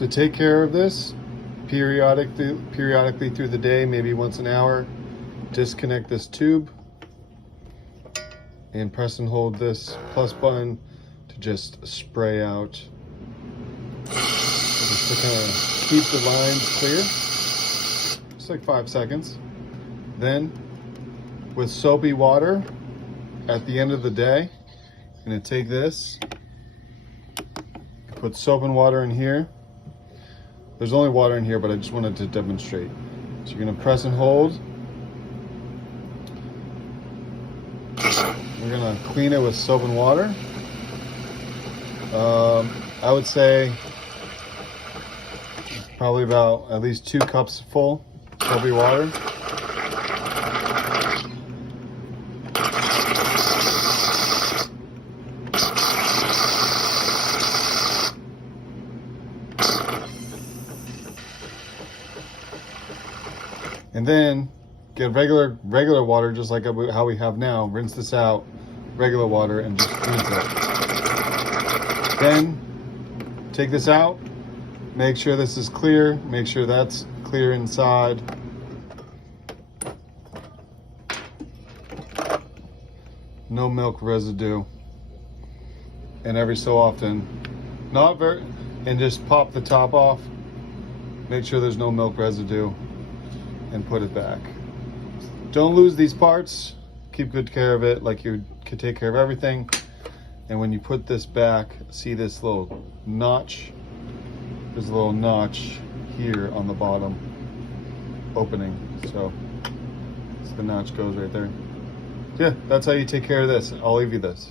To take care of this periodically through the day, maybe once an hour, disconnect this tube and press and hold this plus button to just spray out, just to kind of keep the lines clear. Just like 5 seconds. Then with soapy water at the end of the day, I'm going to take this, put soap and water in here. There's only water in here, but I just wanted to demonstrate. So you're going to press and hold. We're going to clean it with soap and water. I would say probably about at least 2 cups full soapy water. And then get regular water, just like how we have now. Rinse this out, regular water, and just cleanse it. Then take this out. Make sure this is clear. Make sure that's clear inside. No milk residue. And every so often, and just pop the top off. Make sure there's no milk residue. And put it back. Don't lose these parts. Keep good care of it like you could take care of everything. And when you put this back, see this little notch? There's a little notch here on the bottom opening. So the notch goes right there. Yeah, that's how you take care of this. I'll leave you this.